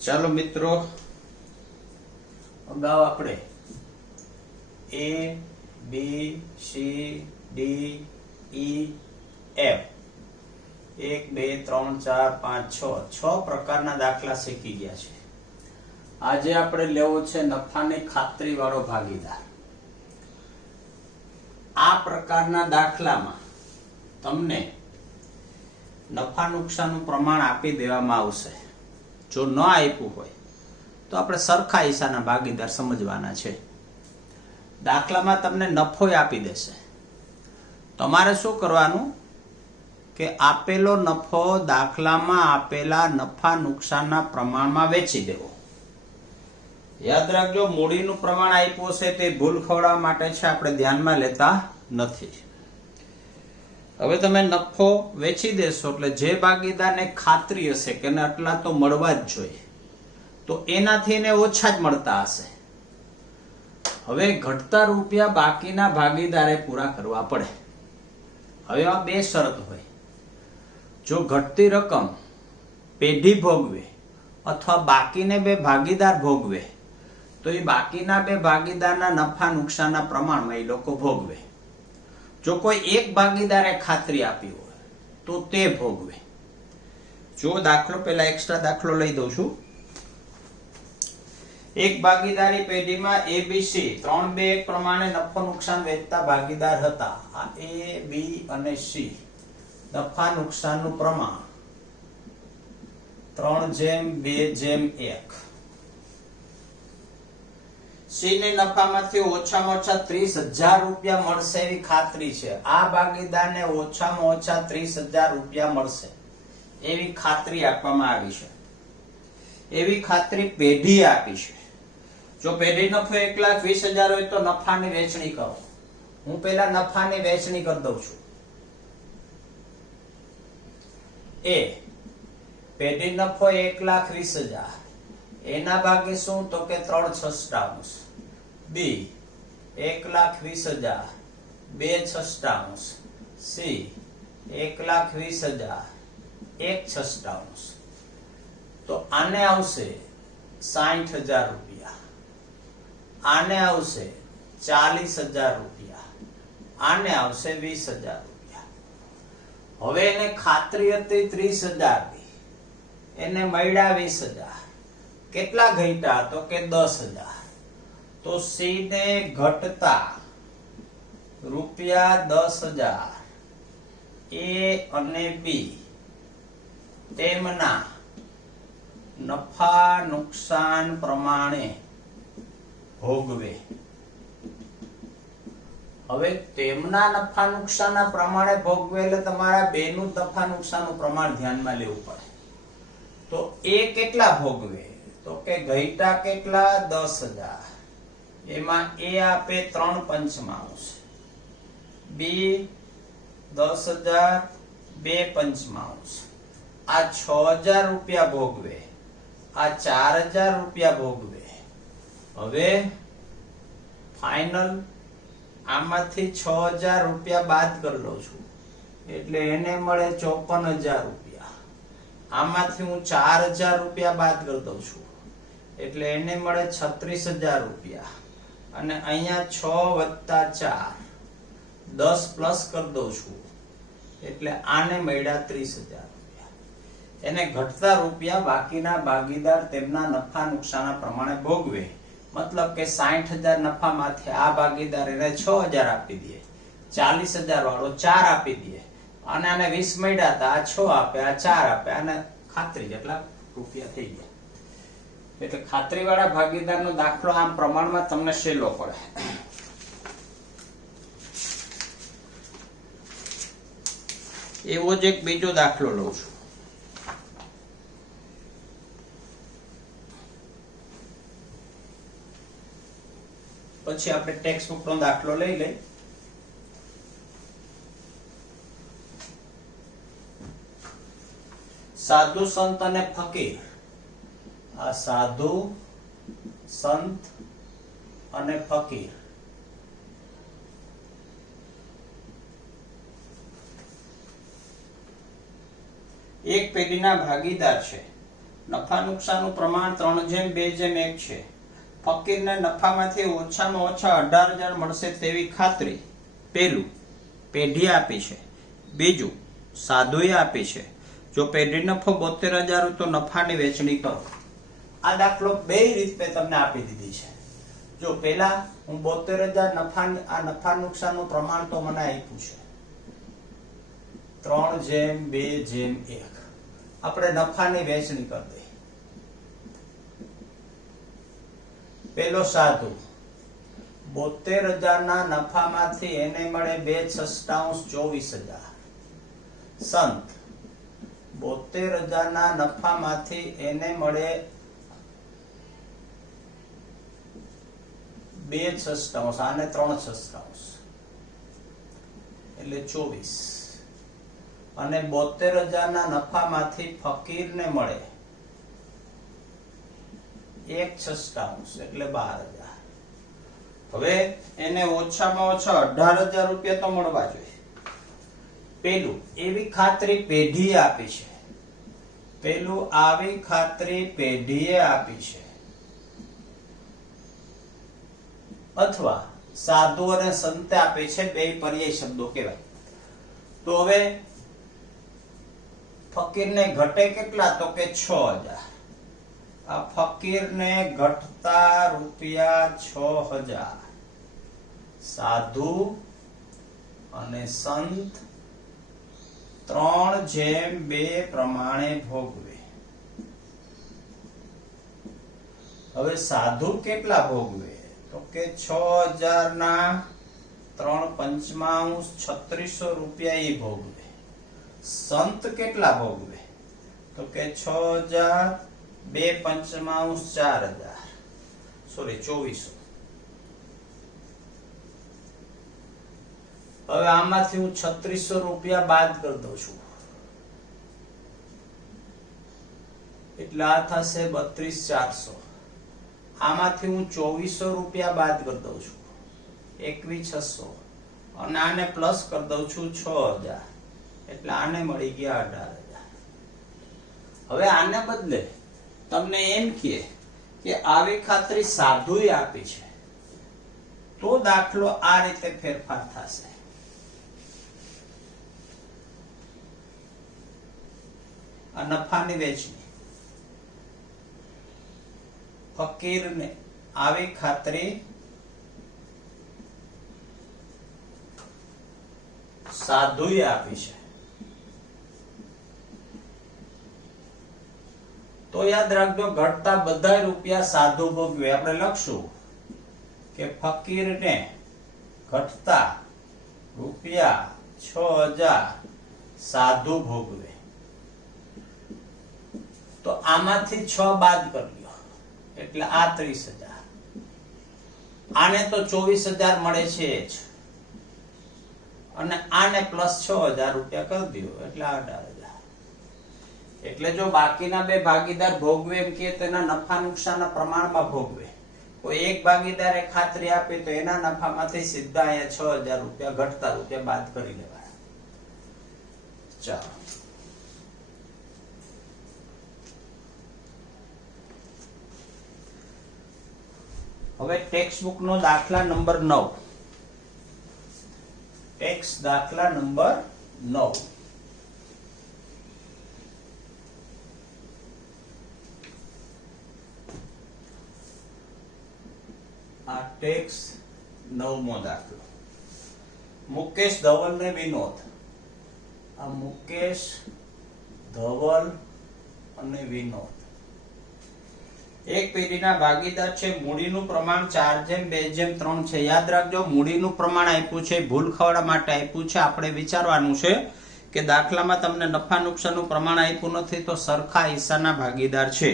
ચાલો મિત્રો, અગાઉ આપણે A B C D E F 1 2 3 4 5 6 પ્રકારના દાખલા શીખી ગયા છે. આજે આપણે લેવો છે નફાની ખાતરી વાળો ભાગીદાર. આ પ્રકારના દાખલામાં તમને નફા નુકસાનનું પ્રમાણ આપી દેવામાં આવશે. જો ન આપ્યું હોય તો આપણે સરખા હિસ્સાના ભાગીદાર સમજવાના છે. દાખલામાં તમને નફો આપી દેશે. તમારે શું કરવાનું કે આપેલો નફો દાખલામાં આપેલા નફા નુકસાનના પ્રમાણમાં વેચી દેવો. યાદ રાખજો, મૂડીનું પ્રમાણ આપ્યું છે તે ભૂલ ખવડાવવા માટે છે, આપણે ધ્યાનમાં લેતા નથી. હવે તમે નફો વેચી દેશો એટલે જે ભાગીદારને ખાતરી હશે કે આટલા તો મળવા જ જોઈએ, તો એનાથી એને ઓછા જ મળતા હશે. હવે ઘટતા રૂપિયા બાકીના ભાગીદારે પૂરા કરવા પડે. હવે આ બે શરત હોય. જો ઘટતી રકમ પેઢી ભોગવે અથવા બાકીને બે ભાગીદાર ભોગવે તો એ બાકીના બે ભાગીદારના નફા નુકસાનના પ્રમાણમાં એ લોકો ભોગવે. જો કોઈ એક ભાગીદારે ખાતરી આપી હોય તો તે ભોગવે. જો દાખલો, પેલા એક્સ્ટ્રા દાખલો લઈ દઉં છું. એક ભાગીદારી પેઢીમાં એબીસી 3, 2, 1 પ્રમાણે નફો નુકસાન વેચતા ભાગીદાર હતા. આ એ, બી અને સી નફા નુકસાનનું પ્રમાણ 3:2:1. સી ને નફામાંથી ઓછામાં ઓછા 30,000 રૂપિયા મળશે એવી ખાતરી છે. આ ભાગીદારને ઓછામાં ઓછા 30,000 રૂપિયા મળશે એવી ખાતરી આપવામાં આવી છે. એવી ખાતરી પેઢી આપી છે. જો પેઢી નફો 1,20,000 હોય તો નફાની વેચણી કરો. હું પેલા નફાની વેચણી કરી દઉં છું. એ પેઢી નફો 1,20,000, એના ભાગે શું તો કે 3/6. બી 1,20,000 2/6. સી 1,20,000 1/6. તો આને આવશે 60,000 રૂપિયા, આને આવશે 40,000 રૂપિયા, આને આવશે 20,000 રૂપિયા. હવે એને ખાતરી હતી 30,000 ની, એને મળ્યા 20,000. કેટલા ઘટ્યા તો કે 10,000. તો સી ને ઘટતા રૂપિયા 10,000 એ અને બી તેમના નફા નુકસાન પ્રમાણે ભોગવે. હવે તેમના નફા નુકસાનના પ્રમાણે ભોગવે એટલે તમારા બેનું નફા નુકસાનનું પ્રમાણ ધ્યાનમાં લેવું પડે. તો એ કેટલા ભોગવે તો કે ઘટ્યા કેટલા 10,000. એમાં એ આપે 3/5, બી 10,000 2/5. આ 6,000 રૂપિયા ભોગવે, આ 4,000 રૂપિયા ભોગવે. હવે ફાઇનલ આમાંથી 6,000 રૂપિયા બાદ કરી લઉં છું એટલે એને મળે 54,000 રૂપિયા. આમાંથી હું 4,000 રૂપિયા બાદ કરી દઉં છું એટલે એને મળે 36,000 રૂપિયા. અને અહીંયા 6 + 4 10 પ્લસ કરી દઉં છું એટલે આને મળ્યા 30,000 રૂપિયા. એને ઘટતા રૂપિયા બાકીના ભાગીદાર તેમના નફા નુકસાનના પ્રમાણે ભોગવે. મતલબ કે 60,000 નફામાંથી આ ભાગીદાર એને 6,000 આપી દે, 40,000 વાળો 4 આપી દે, અને આને 20 મળ્યા હતા, આ 6 આપે, આ 4 આપે, આને ખાતરી જેટલા રૂપિયા થઈ ગયા. એટલે ખાતરી વાળા ભાગીદારનો દાખલો આમ પ્રમાણમાં તમને સહેલો પડે. એવો જ એક બીજો દાખલો લઉં છું. પછી આપણે ટેક્સ્ટ બુક નો દાખલો લઈ લઈએ. સાધુ, સંત અને ફકીર. આ સાધુ, સંત અને ફકીર એક પેઢીના ભાગીદાર છે. નફા નુકસાનનું પ્રમાણ 3:2:1 છે. ફકીરને નફામાંથી ઓછામાં ઓછા 18,000 મળશે તેવી ખાતરી પેલું પેઢી આપી છે, બીજું સાધુએ આપી છે. જો પેઢી નફો 72,000 હોય તો નફાની વેચણી કરો. આ દાખલો બે રીતે તમને આપી દીધી છે. જો પેલા હું 72,000 નફાની આ નફા નુકસાનનું પ્રમાણ તો મને આપ્યું છે 3:2:1. આપણે નફાની વેચણી કરી દઈએ. પેલો સાધુ 72,000 ના નફામાંથી એને મળે 2/6 24,000. સંત 72,000 ના નફામાંથી એને મળે 2/6 આને 3/6 એટલે 24. અને 72,000 ના નફામાંથી ફકીરને મળે 1/6 એટલે 12,000. હવે એને ઓછામાં ઓછા 18,000 રૂપિયા તો મળવા જોઈએ. પેલું એવી ખાતરી પેઢીએ આપી છે, પેલું આવી ખાતરી પેઢીએ આપી છે, અથવા સાધુ અને સંતે આપી છે. બે પર્યાય શબ્દો કહેવાય. તો હવે ફકીરને ઘટે કેટલા? તો કે 6,000. આ ફકીરને ઘટતા રૂપિયા 6,000. સાધુ અને સંત 3:2 પ્રમાણે ભોગવે. હવે સાધુ કેટલા ભોગવે? તો કે 6,000 ના 3/5 3600 રૂપિયા એ ભોગવે. સંત કેટલા ભોગવે? તો કે 6,000 2/5 4,000 સોરી 2400. હવે આમાંથી હું 3600 રૂપિયા બાદ કરી દઉં છું એટલે આ થશે 32,400. આમાંથી હું 2400 રૂપિયા બાદ કરી દઉં છું 21,600. અને આને પ્લસ કરી દઉં છું 6,000 એટલે આને મળી ગયા 18,000. હવે આને બદલે તમને એમ કહે કે આવી ખાતરી સાધુએ આપી છે તો દાખલો આ રીતે ફેરફાર થશે. આ નફાની વેચણી ફકીરને આવી ખાતરી સાધુએ આપી છે. તો યાદ રાખજો ઘટતા બધા રૂપિયા સાધુ ભોગવે. આપણે લખશું કે ફકીરને ઘટતા રૂપિયા 6,000 સાધુ ભોગવે. તો આમાંથી 6 બાદ કરી લો એટલે આ 30,000. આને તો 24,000 મળે છે જ અને આને પ્લસ 6,000 રૂપિયા કરી દો એટલે 18,000. એટલે જો બાકીના બે ભાગીદાર ભોગવે એમ કે તેના નફા નુકસાનના પ્રમાણમાં ભોગવે. કોઈ એક ભાગીદારે ખાતરી આપી તો એના નફામાંથી સીધા અહીંયા 6,000 રૂપિયા ઘટતા રૂપિયા બાદ કરી લેવાય. ચાલો હવે ટેક્સ્ટ બુક નો દાખલા નંબર 9. ટેક્સ્ટ દાખલા નંબર 9. આ ટેક્સ્ટ 9મો દાખલો. મુકેશ, ધવલ ને વિનોદ. આ મુકેશ, ધવલ અને વિનોદ એક પેઢીના ભાગીદાર છે. મૂડીનું પ્રમાણ 4:2:3 છે. યાદ રાખજો મૂડીનું પ્રમાણ આપ્યું છે ભૂલ ખવાડવા માટે આપ્યું છે. આપણે વિચારવાનું છે કે દાખલામાં તમને નફા નુકસાનનું પ્રમાણ આપ્યું નથી તો સરખા હિસ્સાના ભાગીદાર છે.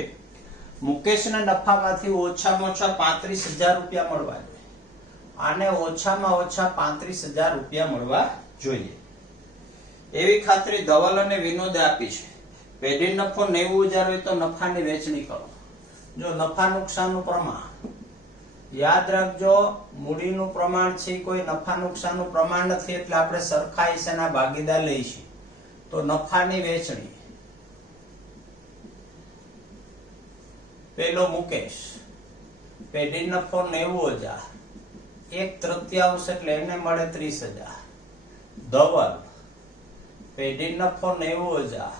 મુકેશના નફામાંથી ઓછામાં ઓછા 35,000 રૂપિયા મળવા જોઈએ. આને ઓછામાં ઓછા 35,000 રૂપિયા મળવા જોઈએ એવી ખાતરી ધવલ અને વિનોદે આપી છે. પેઢી નફો 90,000 હોય તો નફાની વેચણી કરો. જો નફા નુકસાનનું પ્રમાણ યાદ રાખજો મૂડીનું પ્રમાણ છે કોઈ નફા નુકસાનનું પ્રમાણ નથી એટલે આપણે સરખા હિસ્સાના ભાગીદાર લઈશું. તો નફાની વેચણી પેલો મુકેશ, પેઢી નફો 90,000, 1/3 એટલે એને મળે 30,000. ધવલ, પેઢી નફો 90,000,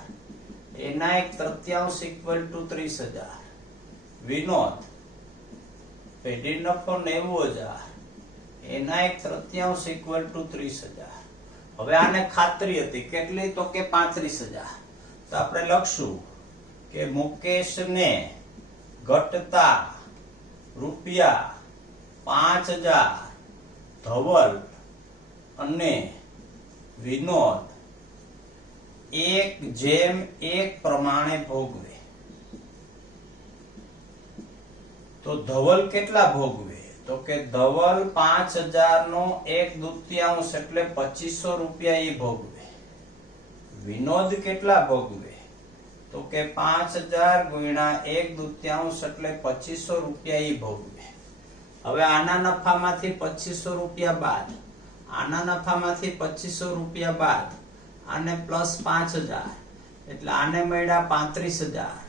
એના 1/3 ઇક્વલ ટુ 30,000. વિનોદ, પેઢી નફો 90,000, એના 1/3 ઇક્વલ ટુ 30,000. હવે આને ખાતરી હતી કેટલી, તો કે 35,000. તો આપણે લખશું કે મુકેશને ઘટતા રૂપિયા 5,000 ધવલ અને વિનોદ 1:1 પ્રમાણે ભોગવે. તો ધવલ કેટલા ભોગવે, તો કે ધવલ 5,000 નો 1/2 એટલે 2500 રૂપિયા એ ભોગવે. વિનોદ કેટલા ભોગવે, તો કે 5,000 ગુણ્યા 1/2 એટલે 2500 રૂપિયા એ ભોગવે. હવે આના નફામાંથી 2500 રૂપિયા બાદ, આના નફામાંથી 2500 રૂપિયા બાદ, આને પ્લસ 5,000 એટલે આને મળ્યા 35,000,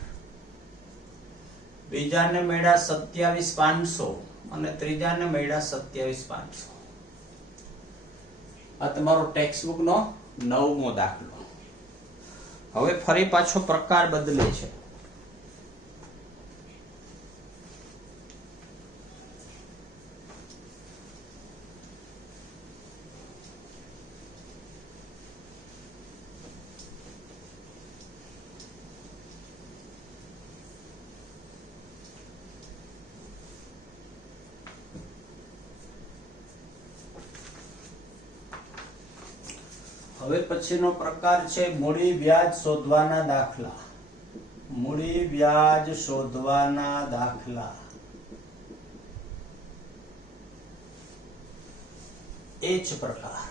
બીજાને મળ્યા 27,500 અને ત્રીજાને મળ્યા 27,500. આ તમારો ટેક્સ્ટબુક નો 9મો દાખલો. હવે ફરી પાછો પ્રકાર બદલે છે. હવે પછીનો પ્રકાર છે મૂડી વ્યાજ શોધવાના દાખલા. મૂડી વ્યાજ શોધવાના દાખલા. એ જ પ્રકાર.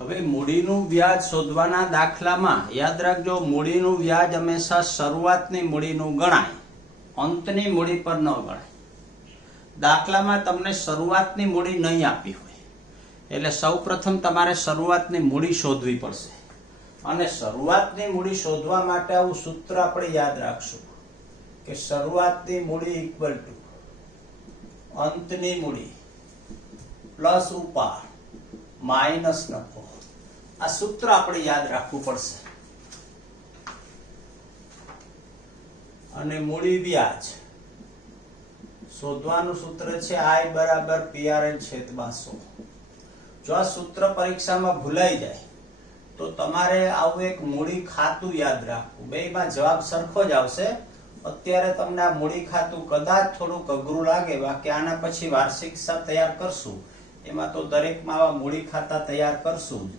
હવે મૂડીનું વ્યાજ શોધવાના દાખલામાં યાદ રાખજો, મૂડીનું વ્યાજ હંમેશા શરૂઆતની મૂડીનું ગણાય, અંતની મૂડી પર ન ગણાય. દાખલામાં તમને શરૂઆતની મૂડી નહીં આપી હોય એટલે સૌપ્રથમ તમારે શરૂઆતની મૂડી શોધવી પડશે. અને શરૂઆતની મૂડી શોધવા માટે આવું સૂત્ર આપણે યાદ રાખશું કે શરૂઆતની મૂડી ઇક્વલ ટુ અંતની મૂડી પ્લસ ઉપાડ માઇનસ નફો. આ સૂત્ર આપણે યાદ રાખવું પડશે. અને મૂડી વ્યાજ શોધવાનું સૂત્ર છે I બરાબર PRN છેદમાં 100. જો આ સૂત્ર પરીક્ષામાં ભૂલાઈ જાય તો તમારે આવું એક મૂડી ખાતું યાદ રાખવું. બેયમાં જવાબ સરખો જ આવશે. અત્યારે તમને આ મૂડી ખાતું કદાચ થોડુંક અઘરું લાગે, બાકી આના પછી વાર્ષિક હિસાબ તૈયાર કરશું એમાં તો દરેકમાં આવા મૂડી ખાતા તૈયાર કરશું જ.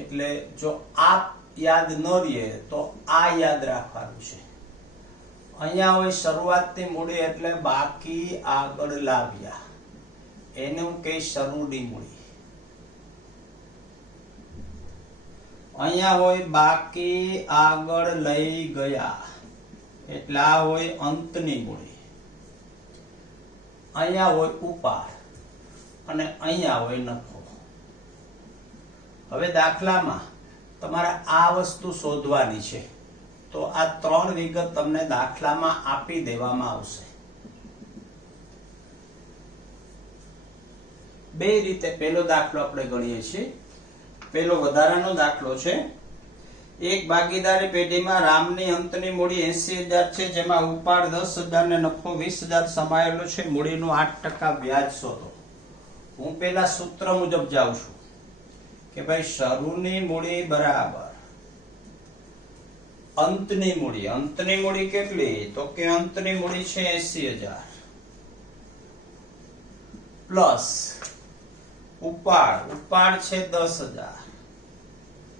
એટલે જો આ યાદ ન રહે તો આ યાદ રાખવાનું છે. અહીંયા હોય શરૂઆતની મૂડી એટલે બાકી આગળ લાવ્યા, એને હું કહીશ શરૂની મૂડી. અહીંયા હોય બાકી આગળ લઈ ગયા એટલે આ હોય અંતની મૂડી. અહીંયા હોય ઉપાડ અને અહીંયા હોય નફો. હવે દાખલામાં તમારે આ વસ્તુ શોધવાની છે તો આ 3 વિગત તમને દાખલામાં આપી દેવામાં આવશે. બે રીતે પેલો દાખલો આપણે ગણીએ છીએ. પેલો વધારાનો દાખલો છે. એક ભાગીદારી પેઢીમાં રામની અંતની મૂડી 80,000 છે, જેમાં ઉપાડ 10,000 ને નફો 20,000 સમાયેલો છે. મૂડીનું 8% વ્યાજ શોધો. હું પેલા સૂત્ર મુજબ જાઉં છું કે ભાઈ શરૂની મૂડી બરાબર અંતની મૂડી. અંતની મૂડી કેટલી, તો કે અંતની મૂડી છે 80,000 પ્લસ ઉપાડ છે 10,000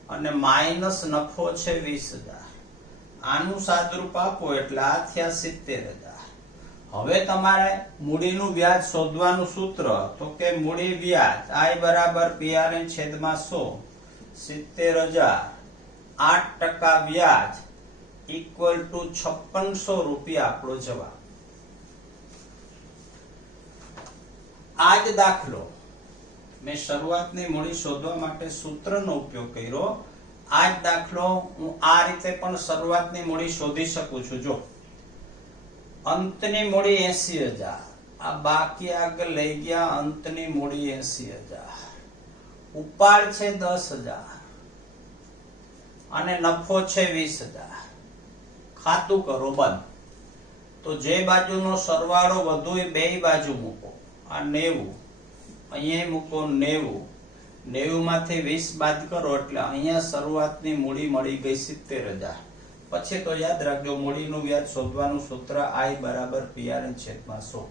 અને માઇનસ નફો છે 20,000. આનું સાદરૂપ આપો એટલે આ થયા 70,000. હવે તમારે મૂડીનું વ્યાજ શોધવાનું સૂત્ર તો કે મૂડી વ્યાજ I બરાબર PRN છેદમાં 100, 70,000 8% વ્યાજ ઇક્વલ ટુ 5600 રૂપિયા આપણો જવાબ. આ જ દાખલો મેં શરૂઆતની મૂડી શોધવા માટે સૂત્રનો ઉપયોગ કર્યો. આ જ દાખલો હું આ રીતે પણ શરૂઆતની મૂડી શોધી શકું છું. જો અંતની મૂડી 80,000, આ બાકી આગળ લઈ ગયા, અંતની મૂડી 80,000, ઉપાડ છે 10,000 અને નફો છે 20,000. ખાતું કરો બંધ. તો જે બાજુનો સરવાળો વધુ એ બે બાજુ મૂકો. આ 90, અહીંયા મૂકો 90, 90 માંથી 20 બાદ કરો એટલે અહીંયા શરૂઆતની મૂડી મળી ગઈ 70,000. પછી તો યાદ રાખજો, મૂડીનું વ્યાજ શોધવાનું સૂત્ર I બરાબર PR/100.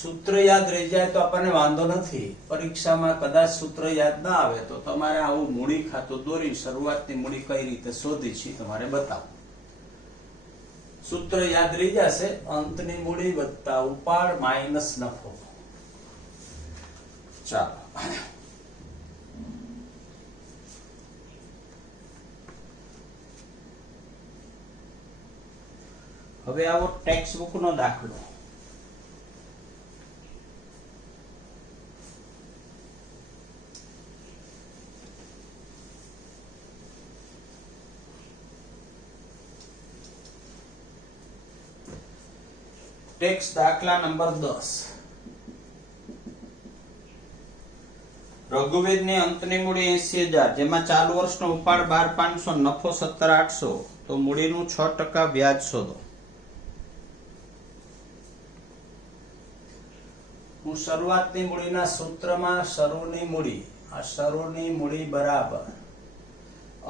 સૂત્ર યાદ રહી જાય તો આપણને વાંધો નથી. પરીક્ષામાં કદાચ સૂત્ર યાદ ના આવે તો તમારે આવું મૂડી ખાતું દોરી શરૂઆતની મૂડી કઈ રીતે શોધી છે તમારે બતાવો. સૂત્ર યાદ રહી જશે. અંતની મૂડી વત્તા ઉપાડ માઇનસ નફો. ચાલો હવે આવો ટેક્સ્ટ બુક નો દાખલો. ટેક્સ્ટ દાખલા નંબર 10. રઘુવીરની અંતની મૂડી 80,000, જેમાં ચાલુ વર્ષનો ઉપાડ 12,500, નફો 17,800. તો મૂડીનું 6% વ્યાજ શોધો. હું શરૂઆતની મૂડીના સૂત્રમાં શરૂની મૂડી, આ શરૂની મૂડી બરાબર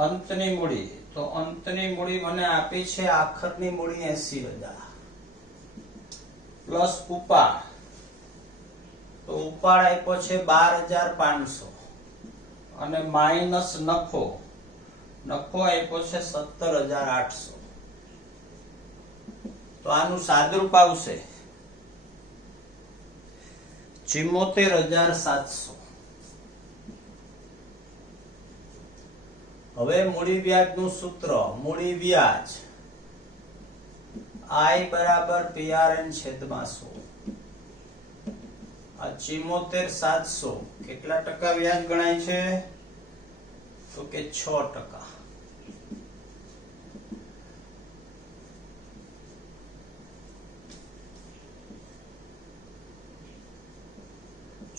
અંતની મૂડી. તો અંતની મૂડી મને આપી છે આખરની મૂડી 80,000 પ્લસ ઉપાડ. તો ઉપાડ આપ્યો છે 12,500 અને માઇનસ નફો. નફો આપ્યો છે 17,800. તો આનું સાદુરૂપ આવશે 74,700. હવે મૂડી વ્યાજનું સૂત્ર. મૂડી વ્યાજ I બરાબર PR/100. આ 74,700 કેટલા ટકા વ્યાજ ગણાય છે? તો કે 6%.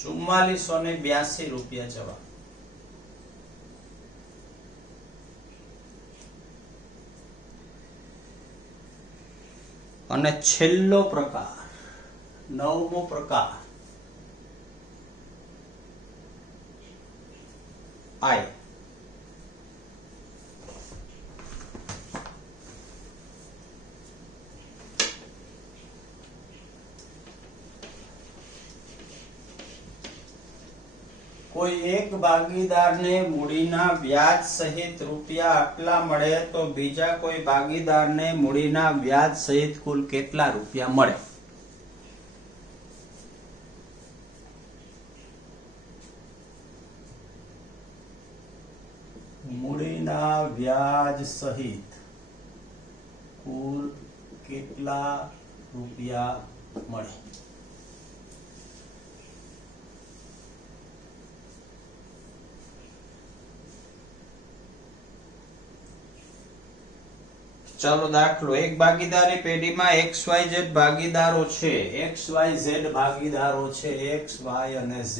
₹4482 જવાબ. અને છેલ્લો પ્રકાર, 9મો પ્રકાર I. કોઈ એક ભાગીદારને મૂડીના વ્યાજ સહિત રૂપિયા આટલા મળે તો બીજા કોઈ ભાગીદારને મૂડીના વ્યાજ સહિત કુલ કેટલા રૂપિયા મળે? મૂડીના વ્યાજ સહિત કુલ કેટલા રૂપિયા મળે? ચાલો દાખલો. એક ભાગીદારી પેઢીમાં XYZ ભાગીદારો છે. XYZ ભાગીદારો છે, X, Y અને Z.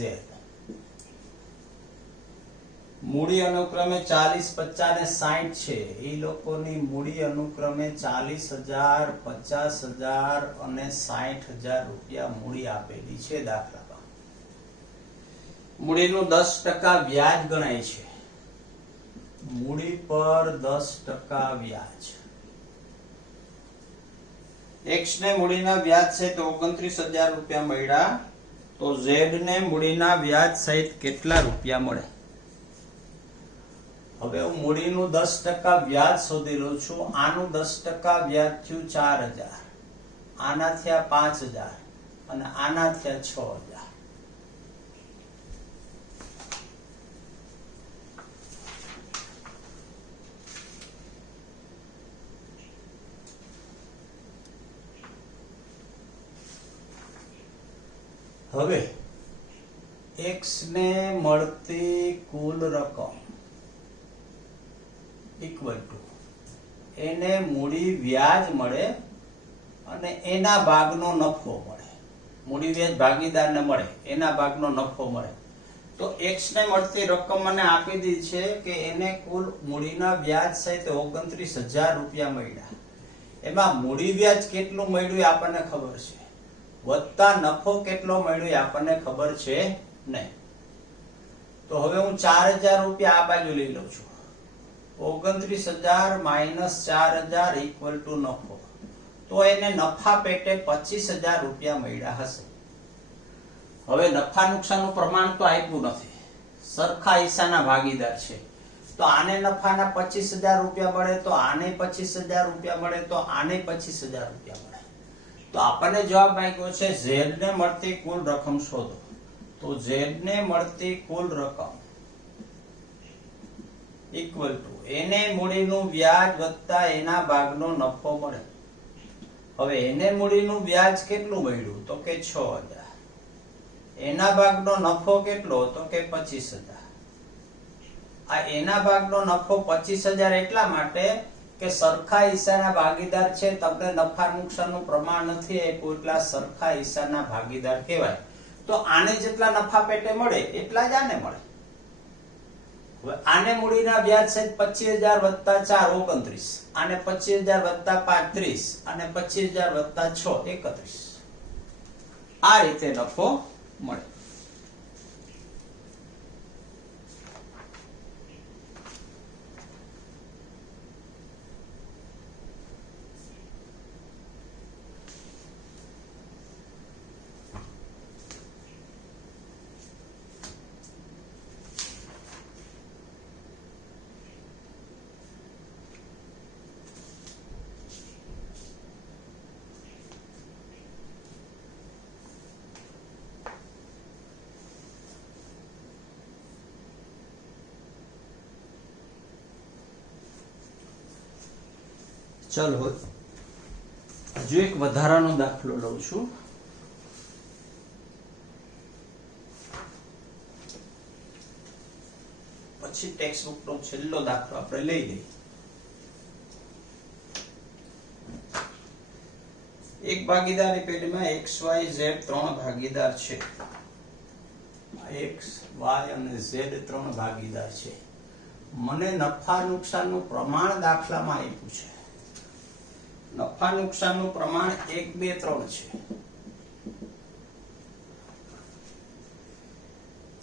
મૂડી અનુક્રમે 40, 50 અને 60 છે. એ લોકોની મૂડી અનુક્રમે 40,000, 50,000 અને 60,000 રૂપિયા મૂડી આપેલી છે દાખલામાં. મૂડીનું 10% વ્યાજ ગણાય છે. મૂડી પર 10% વ્યાજ. X ને મૂડીના વ્યાજ સહિત 29,000 રૂપિયા મળ્યા. તો Z ને મૂડીના વ્યાજ સહિત કેટલા રૂપિયા મળે? હવે હું મૂડીનું 10% વ્યાજ શોધી લઉં છું. આનું 10% વ્યાજ થયું 4,000, આના થયા 5,000 અને આના થયા 6,000. હવે x ને મળતી કુલ રકમ ઇક્વલ ટુ એને મૂડી વ્યાજ મળે અને એના ભાગનો નફો મળે. મૂડી વ્યાજ ભાગીદારને મળે, એના ભાગનો નફો મળે. તો x ને મળતી રકમ મને આપી દીધી છે કે એને કુલ મૂડીના વ્યાજ સહિત 29,000 રૂપિયા મળ્યા. એમાં મૂડી વ્યાજ કેટલું મળ્યું એ આપણને ખબર છે, વત્તા નફો કેટલો મળ્યો એ આપણને ખબર છે નહીં. તો હવે હું 4,000 રૂપિયા આ બાજુ લઈ લઉં છું. 29,000 માઇનસ 4,000 ઇક્વલ ટુ નફો. તો એને નફા પેટે 25,000 રૂપિયા મળ્યા હશે. હવે નફા નુકસાનનું પ્રમાણ તો આપ્યું નથી, સરખા હિસ્સાના ભાગીદાર છે. તો આને નફાના 25,000 રૂપિયા મળે, તો આને 25,000 રૂપિયા મળે, તો આને 25,000 રૂપિયા મળે. તો આપણને જવાબ માંગ્યો છે z ને મળતી કુલ રકમ શોધો. તો z ને મળતી કુલ રકમ ઇક્વલ ટુ એને મૂડીનું વ્યાજ વત્તા એના ભાગનો નફો મળે. હવે એને મૂડીનું વ્યાજ કેટલું મળ્યું? તો કે 6,000. એના ભાગનો નફો કેટલો? તો કે 25,000. આ એના ભાગનો નફો 25,000 એટલા માટે કે સરખા હિસ્સાના ભાગીદાર છે, તમને નફા નુકસાનનું પ્રમાણ નથી આપ્યું એટલે સરખા હિસ્સાના ભાગીદાર કહેવાય. તો આને જેટલા નફા પેટે મળે એટલા જ આને મળે. હવે આને મૂડીના વ્યાજ સહિત 25,000 વત્તા 4 29, આને 25,000 વત્તા 5 30, અને 25,000 વત્તા 6 31. આ રીતે નફો મળે. ચલો હજુ એક વધારાનો દાખલો લઉં છું. પછી ટેક્સ્ટ બુક નો છેલ્લો દાખલો આપણે લઈ લઈએ. એક ભાગીદારી પેઢીમાં x y z 3 ભાગીદાર છે. x y અને z 3 ભાગીદાર છે. મને નફા નુકસાનનું પ્રમાણ દાખલામાં આપ્યું છે. નફા નુકસાનનું પ્રમાણ 1 2 3 છે.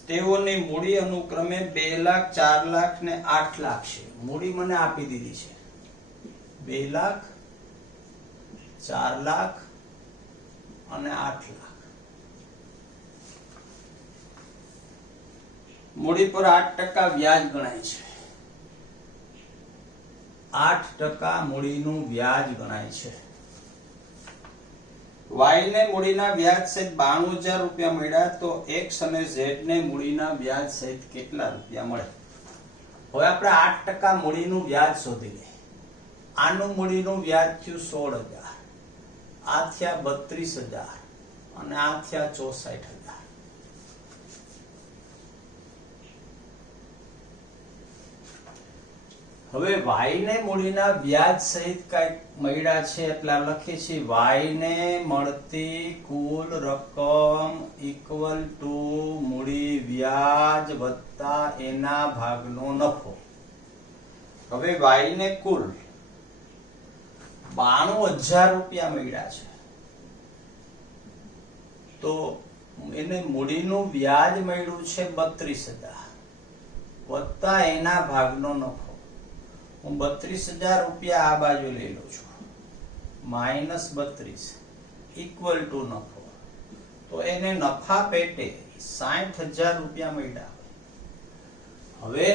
તેઓની મૂડી અનુક્રમે 2 લાખ, 4 લાખ ને 8 લાખ છે. મૂડી મને આપી દીધી છે 2 લાખ, 4 લાખ અને 8 લાખ. મૂડી પર 8% વ્યાજ ગણાય છે. 8% મૂડીનું વ્યાજ ગણાય છે. y ને મૂડીના વ્યાજ સહિત 92,000 રૂપિયા મળ્યા. તો x અને z ને મૂડીના વ્યાજ સહિત કેટલા રૂપિયા મળે? હવે આપણે 8% મૂડીનું વ્યાજ શોધી લઈએ. આનું મૂડીનું વ્યાજ થયું 16,000, આ થયા 32,000 અને આ થયા 64,000. હવે y ને મૂડીના વ્યાજ સહિત કઈક મળ્યા છે એટલે લખીએ છીએ y ને મળતી કુલ રકમ ઇક્વલ ટુ મૂડી વ્યાજ વત્તા એના ભાગનો નફો. હવે y ને કુલ 92,000 રૂપિયા મળ્યા છે. તો એને મૂડીનું વ્યાજ મળ્યું છે 32,000 વત્તા એના ભાગનો નફો. હું 32,000 રૂપિયા આ બાજુ લઈ લઉં છું, માઇનસ 32 ઇક્વલ ટુ નફો. તો એને નફા પેટે 60,000 રૂપિયા મળ્યા. હવે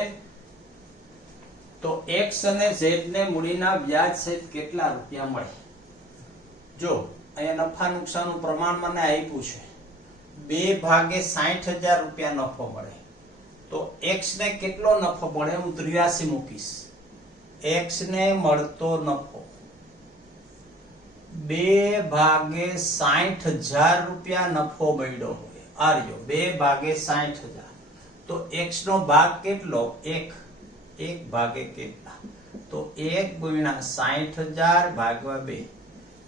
તો x અને z ને મૂડીના વ્યાજ સહિત કેટલા રૂપિયા મળે? જો અહીંયા નફા નુકસાનનું પ્રમાણ મને આપ્યું છે, 2 ભાગે 60,000 રૂપિયા નફો મળે. તો x ને કેટલો નફો મળે? હું 83 મૂકીશ. x ને મળતો નફો 2 ભાગે 60,000 રૂપિયા નફો મળ્યો હોય આ રહ્યો 2 ભાગે 60,000. તો x નો ભાગ કેટલો? 1. 1 ભાગે કેટલા? તો 1 ગુણ્યા 60,000 ભાગ્યા 2,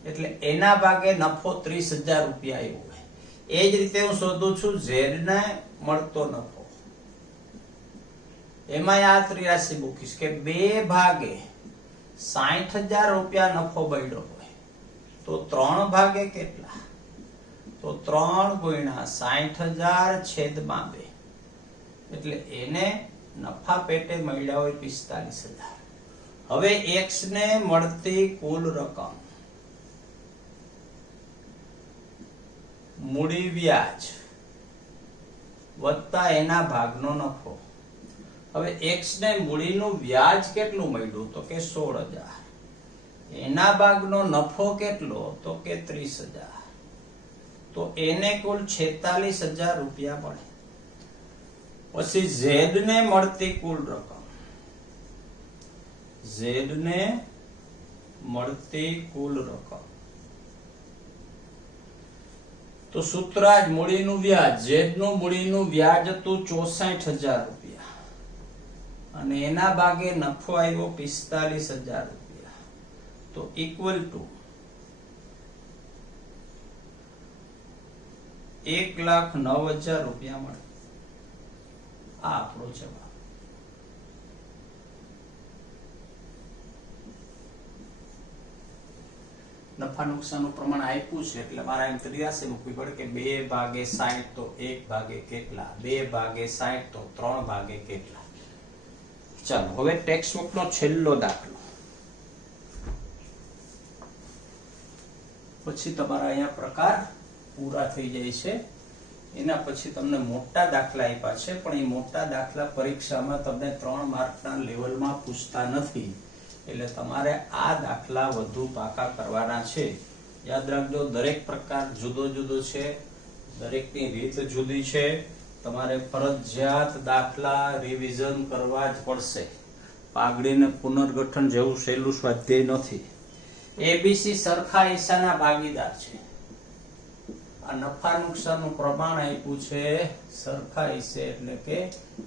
એટલે એના ભાગે નફો 30,000 રૂપિયા આવ્યો હોય. એ જ રીતે હું શોધું છું z ને મળતો નફો. એમાં આ 83 મૂકીશ કે 2 ભાગે 60,000 રૂપિયા નફો મળ્યો હોય તો 3 ભાગે કેટલા? તો 3 ગુણ્યા 60,000 છેદમાં 2, એટલે એને નફા પેટે મળ્યા હોય 45,000. હવે x ને મળતી કુલ રકમ મૂડી વ્યાજ વત્તા એના ભાગનો નફો. હવે x ને મૂડીનું વ્યાજ કેટલું મળ્યું? તો કે 16,000. એના ભાગનો નફો કેટલો? તો કે 30,000. તો એને કુલ 46,000 રૂપિયા મળે. પછી z ને મળતી કુલ રકમ, z ને મળતી કુલ રકમ, તો સૂત્ર જ મૂડીનું વ્યાજ. z નું મૂડીનું વ્યાજ હતું 64,000 રૂપિયા અને એના ભાગે નફો આવ્યો 45,000 રૂપિયા. તો ઇક્વલ ટુ 1,09,000 રૂપિયા મળે. આ આપણો જવાબ. નફા નુકસાનનું પ્રમાણ આપ્યું છે એટલે મારે એમ 83 મૂકવી પડે કે 2 ભાગે 60 તો 1 ભાગે કેટલા? 2 ભાગે 60 તો 3 ભાગે કેટલા? ચાલો હવે ટેક્સ્ટ બુકનો છેલ્લો દાખલો, પછી તમારા અહીંયા પ્રકાર પૂરા થઈ જાય છે. એના પછી તમને મોટા દાખલા આપ્યા છે, પણ એ મોટા દાખલા પરીક્ષામાં તમને 3 માર્કના લેવલમાં પૂછતા નથી, એટલે તમારે આ દાખલા વધુ પાકા કરવાના છે. યાદ રાખજો, દરેક પ્રકાર જુદો જુદો છે, દરેકની રીત જુદી છે. તમારે ફરજિયાત દાખલા રિવિઝન કરવા જ પડશે. પાઘડીને પુનર્ગઠન જેવું સહેલું સ્વાધ્યાય નથી. એબીસી સરખા હિસ્સાના ભાગીદાર છે. આ નફા નુકસાનનું પ્રમાણ આપ્યું છે સરખા હિસ્સે, એટલે કે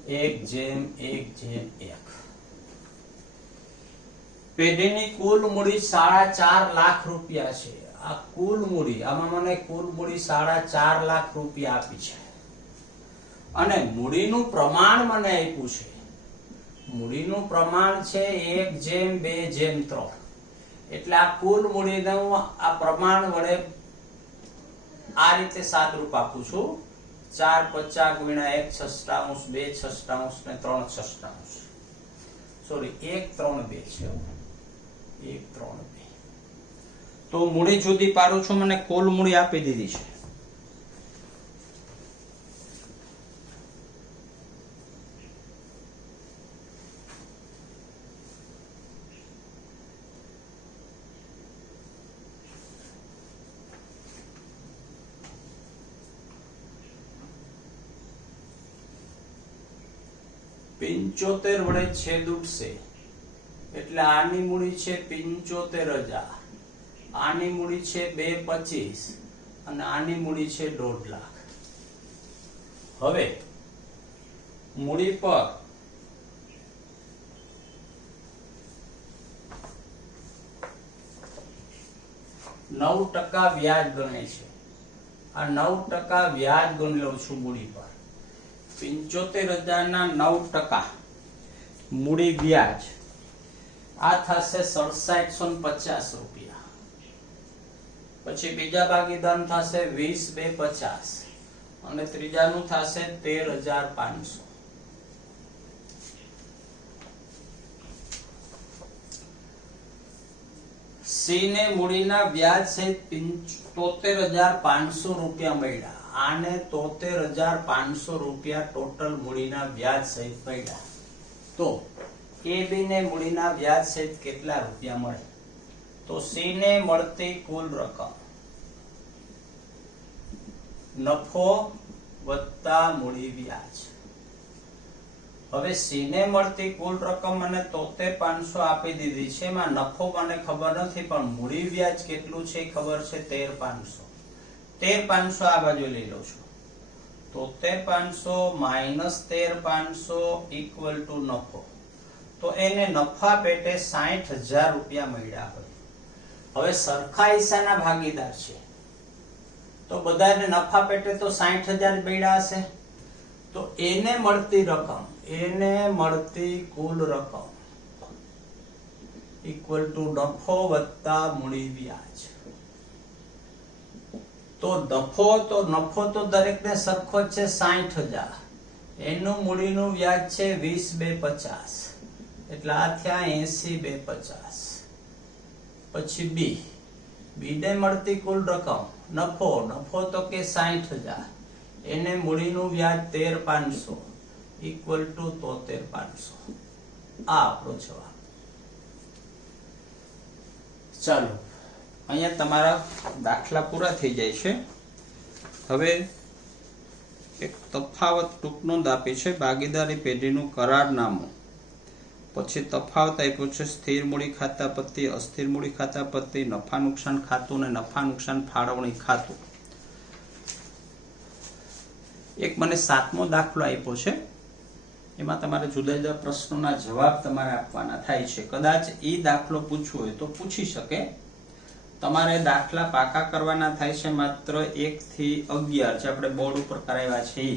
1:1:1. પેઢીની કુલ મૂડી 4.5 લાખ રૂપિયા છે. આ કુલ મૂડી, આમાં મને કુલ મૂડી 4.5 લાખ રૂપિયા આપી છે અને મૂડીનું પ્રમાણ મને આપ્યું છે. મૂડીનું પ્રમાણ છે 1:2:3. એટલે આ કુલ મૂડીને હું આ પ્રમાણ વડે આ રીતે સાદરૂપ આપું છું: 4/50 ગુણ્યા 1/6, 2/6 ને 3/6. સોરી, 1/3:2 છે. 1/3:2. તો મૂડી જુદી પાડું છું, મને કુલ મૂડી આપી દીધી છે. પિંચોતેર વડે છેદ ઉઠશે એટલે આની મૂડી છે 75,000, આની મૂડી છે 225 અને આની મૂડી છે 1.5 લાખ. હવે મૂડી પર %9 વ્યાજ ગણે છે. આ 9% વ્યાજ ગણી લઉં છું મૂડી પર. 75,000 ના 9% મૂડી વ્યાજ, આ થશે 6750 રૂપિયા. પછી બીજા ભાગીદાર થશે 20/250 અને ત્રીજાનું થશે 13,500. સી ને મૂડીના વ્યાજ સહિત 73,500 રૂપિયા મળ્યા. આને 73,500 રૂપિયા ટોટલ મૂડીના વ્યાજ સહિત મળ્યા. તો એ બી ને મૂડીના વ્યાજ સહિત કેટલા રૂપિયા મળે? તો સી ને મળતી કુલ રકમ નફો વત્તા મૂડી વ્યાજ. હવે સી ને મળતી કુલ રકમ મને 73,500 આપી દીધી છે. એમાં નફો મને ખબર નથી, પણ મૂડી વ્યાજ કેટલું છે ખબર છે, 13,500. 13,500 આ બાજુ લઈ લઉં છું. 73,500 માઇનસ 13,500 ઇક્વલ ટુ નફો. તો એને નફા પેટે 60,000 રૂપિયા મળ્યા હોય. હવે સરખા હિસ્સાના ભાગીદાર છે તો બધાને નફા પેટે તો 60,000 મળ્યા હશે. તો એને મળતી કુલ રકમ ઇક્વલ ટુ નફો વત્તા મૂડી વ્યાજ. તો નફો તો દરેકને સરખો જ છે 60,000. એનું મૂડીનું વ્યાજ છે 20,250 એટલે આ થયા 80,250. પછી બી ને મળતી કુલ રકમ નફો તો કે 60,000. એને મૂડીનું વ્યાજ 13,500 ઇક્વલ ટુ 73,500. આ આપણો જવાબ. ચાલો અહીંયા તમારા દાખલા પૂરા થઈ જાય છે. હવે એક તફાવત ટૂંકનોંધ આપી છે ભાગીદારી પેઢીનું કરારનામું. પછી તફાવત આપ્યો છે સ્થિર મૂડી ખાતા પત્તી, અસ્થિર મૂડી ખાતા પત્તી, નફા નુકસાન ખાતું અને નફા નુકસાન ફાળવણી ખાતું. એક મને 7મો દાખલો આપ્યો છે. એમાં તમારે જુદા જુદા પ્રશ્નોના જવાબ તમારે આપવાના થાય છે. કદાચ એ દાખલો પૂછવો હોય તો પૂછી શકે. તમારે દાખલા પાકા કરવાના થાય છે માત્ર 1 થી 11 જે આપણે બોર્ડ ઉપર કરાવ્યા છે એ.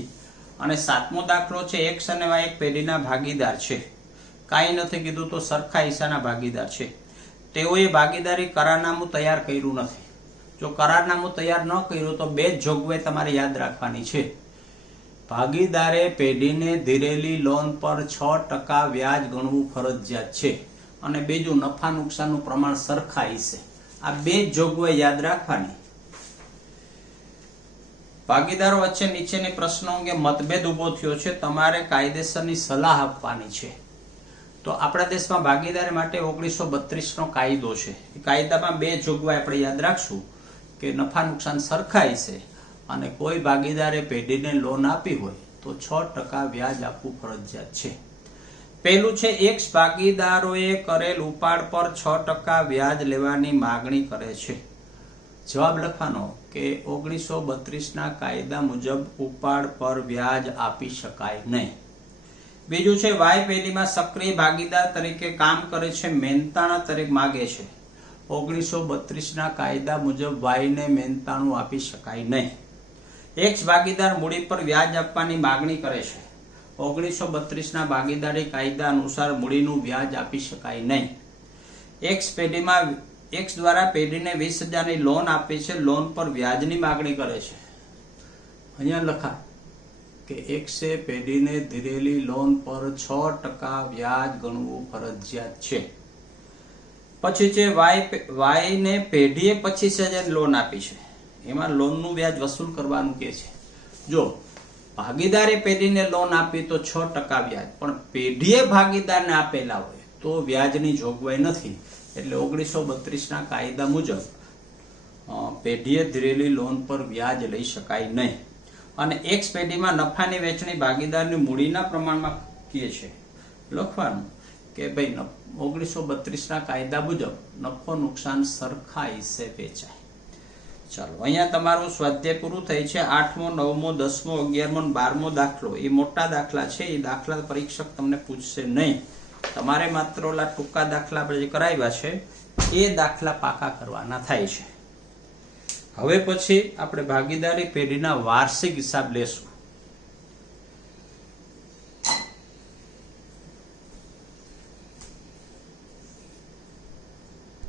અને 7મો દાખલો છે X અને Y એક પેઢીના ભાગીદાર છે. કાંઈ નથી કીધું તો સરખા હિસ્સાના ભાગીદાર છે. તેઓએ ભાગીદારી કરારનામું તૈયાર કર્યું નથી. જો કરારનામું તૈયાર ન કર્યું તો 2 જોગવાઈ તમારે યાદ રાખવાની છે. ભાગીદારે પેઢીને ધીરેલી લોન પર 6% વ્યાજ ગણવું ફરજિયાત છે અને બીજું નફા નુકસાનનું પ્રમાણ સરખા હિસ્સે. આ 2 જોગવાઈ યાદ રાખવાની. ભાગીદારો વચ્ચે નીચેની પ્રશ્નો અંગે મતભેદ ઉભો થયો છે. તમારે કાયદેસરની સલાહ આપવાની છે. તો આપણા દેશમાં ભાગીદારી માટે 1932 નો કાયદો છે. એ કાયદામાં 2 જોગવાઈ આપણે યાદ રાખશું કે નફા નુકસાન સરખા હિસ્સે અને કોઈ ભાગીદારે પેઢીને લોન આપી હોય તો 6% વ્યાજ આપવું ફરજિયાત છે. પહેલું છે X ભાગીદારોએ કરેલ ઉપાડ પર 6% વ્યાજ લેવાની માંગણી કરે છે. જવાબ લખવાનો કે 1932 ના કાયદા મુજબ ઉપાડ પર વ્યાજ આપી શકાય નહીં. બીજું છે Y પેઢીમાં સક્રિય ભાગીદાર તરીકે કામ કરે છે, મહેનતાણા તરીકે માગે છે. 1932 ના કાયદા મુજબ Y ને મહેનતાણું આપી શકાય નહીં. X ભાગીદાર મૂડી પર વ્યાજ આપવાની માંગણી કરે છે. 1932 ના ભાગીદારી કાયદા અનુસાર મૂડીનું વ્યાજ આપી શકાય નહીં. X દ્વારા પેઢીને 20,000 ની લોન આપે છે. લોન પર વ્યાજની માંગણી કરે છે. અહીંયા લખા કે X એ પેઢીને ધીરેલી લોન પર 6% વ્યાજ ગણવું ફરજિયાત છે. પછી છે Y ને પેઢીએ 25,000 લોન આપી છે. એમાં લોનનું વ્યાજ વસૂલ કરવાનું કે છે. જો ભાગીદારે પેઢીને લોન આપી તો 6% વ્યાજ, પણ પેઢીએ ભાગીદારને આપેલા હોય તો વ્યાજની જોગવાઈ નથી. એટલે 1932 ના કાયદા મુજબ પેઢીએ ધીરેલી લોન પર વ્યાજ લઈ શકાય નહીં. અને X પેઢીમાં નફાની વહેંચણી ભાગીદારની મૂડીના પ્રમાણમાં કહે છે. લખવાનું કે ભાઈ 1932 ના કાયદા મુજબ નફો નુકસાન સરખા હિસ્સે વેચાય. ચાલો અહીંયા તમારું સ્વાધ્યાય પૂરું થાય છે. 8મો 9મો 10મો 11મો 12મો દાખલો એ મોટા દાખલા છે. એ દાખલા પરીક્ષક તમને પૂછશે નહીં. તમારે માત્ર ઓલા ટૂંકા દાખલા આપણે જે કરાવ્યા છે એ દાખલા પાકા કરવાના થાય છે. હવે પછી આપણે ભાગીદારી પેઢીના વાર્ષિક હિસાબ લેશું.